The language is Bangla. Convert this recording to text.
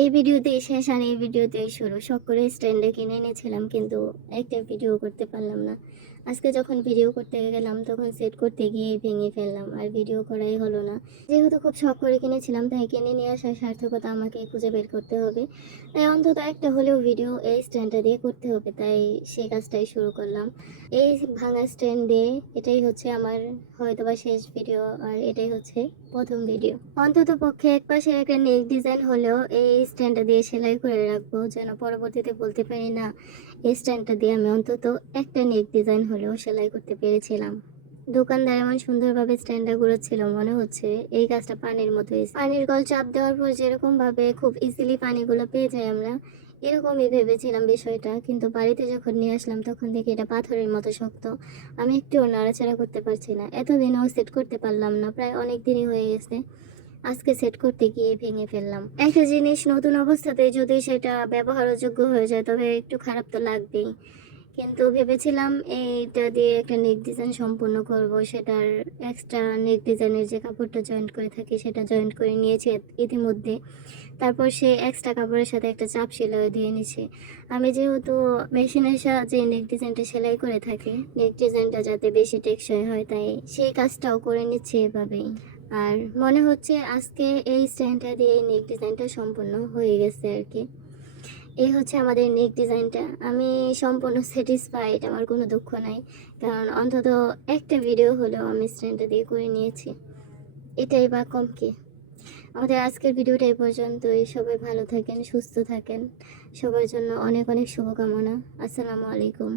এই ভিডিওতেই শেষ আর এই ভিডিওতেই শুরু। শখ করে স্ট্যান্ডে কিনে এনেছিলাম কিন্তু একটা ভিডিও করতে পারলাম না। আজকে যখন ভিডিও করতে গেলাম তখন সেট করতে গিয়ে ভেঙে ফেললাম আর ভিডিও করাই হলো না। যেহেতু খুব শখ করে কিনেছিলাম তাই কিনে নিয়ে আসার সার্থকতা আমাকে খুঁজে বের করতে হবে। তাই অন্তত একটা হলেও ভিডিও এই স্ট্যান্ডটা দিয়ে করতে হবে, তাই সেই কাজটাই শুরু করলাম। এই ভাঙা স্ট্যান্ড দিয়ে এটাই হচ্ছে আমার হয়তোবা শেষ ভিডিও আর এটাই হচ্ছে প্রথম ভিডিও। অন্তত পক্ষে এক পাশে একটা নেক ডিজাইন হলেও এই স্ট্যান্ডটা দিয়ে সেলাই করে রাখবো, যেন পরবর্তীতে বলতে পারি না এই স্ট্যান্ডটা দিয়ে আমি অন্তত একটা নেক ডিজাইন হলেও সেলাই করতে পেরেছিলাম। দোকানদার এমন সুন্দরভাবে স্ট্যান্ডটা ঘুরেছিল, মনে হচ্ছে এই কাজটা পানির মতো। পানির কল চাপ দেওয়ার পর যেরকম ভাবে খুব ইজিলি পানিগুলো পেয়ে যাই আমরা, এরকমই ভেবেছিলাম বিষয়টা, কিন্তু বাড়িতে যখন নিয়ে আসলাম তখন দেখি এটা পাথরের মতো শক্ত। আমি একটুও নাড়াচাড়া করতে পারছি না, এতদিনও সেট করতে পারলাম না, প্রায় অনেক দিনই হয়ে গেছে। আজকে সেট করতে গিয়ে ভেঙে ফেললাম। একটা জিনিস নতুন অবস্থাতে যদি সেটা ব্যবহারযোগ্য হয়ে যায় তবে একটু খারাপ তো লাগবেই, কিন্তু ভেবেছিলাম এইটা দিয়ে একটা নেক ডিজাইন সম্পূর্ণ করব, সেটার এক্সট্রা নেক ডিজাইনের যে কাপড়টা জয়েন্ট করে থাকি সেটা জয়েন্ট করে নিয়েছি ইতিমধ্যে। তারপর সে এক্সট্রা কাপড়ের সাথে একটা চাপ সেলাই দিয়ে নিছি। আমি যেহেতু মেশিনের সাহায্যে নেক ডিজাইনটা সেলাই করে থাকি, নেক ডিজাইনটা যাতে বেশি টেকসই হয় তাই সেই কাজটাও করে নিচ্ছি এভাবেই। আর মনে হচ্ছে আজকে এই স্ট্যান্ডটা দিয়ে এই নেক ডিজাইনটা সম্পূর্ণ হয়ে গেছে আর কি। এই হচ্ছে আমাদের নেক ডিজাইনটা। আমি সম্পূর্ণ স্যাটিসফাইড, আমার কোনো দুঃখ নাই, কারণ অন্তত একটা ভিডিও হলেও আমি স্ট্যান্ডটা দিয়ে করে নিয়েছি। এটাই বা কম কি। আমাদের আজকের ভিডিওটা এই পর্যন্তই। সবাই ভালো থাকেন, সুস্থ থাকেন। সবার জন্য অনেক অনেক শুভকামনা। আসসালামু আলাইকুম।